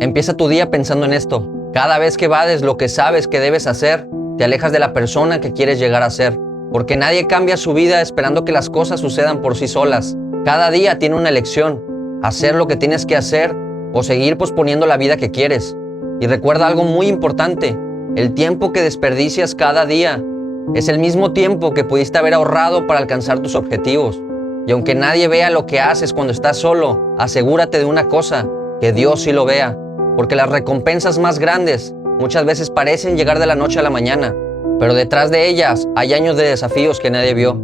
Empieza tu día pensando en esto. Cada vez que evades lo que sabes que debes hacer, te alejas de la persona que quieres llegar a ser. Porque nadie cambia su vida esperando que las cosas sucedan por sí solas. Cada día tiene una elección: hacer lo que tienes que hacer o seguir posponiendo la vida que quieres. Y recuerda algo muy importante: el tiempo que desperdicias cada día es el mismo tiempo que pudiste haber ahorrado para alcanzar tus objetivos. Y aunque nadie vea lo que haces cuando estás solo, asegúrate de una cosa: que Dios sí lo vea. Porque las recompensas más grandes muchas veces parecen llegar de la noche a la mañana, pero detrás de ellas hay años de desafíos que nadie vio.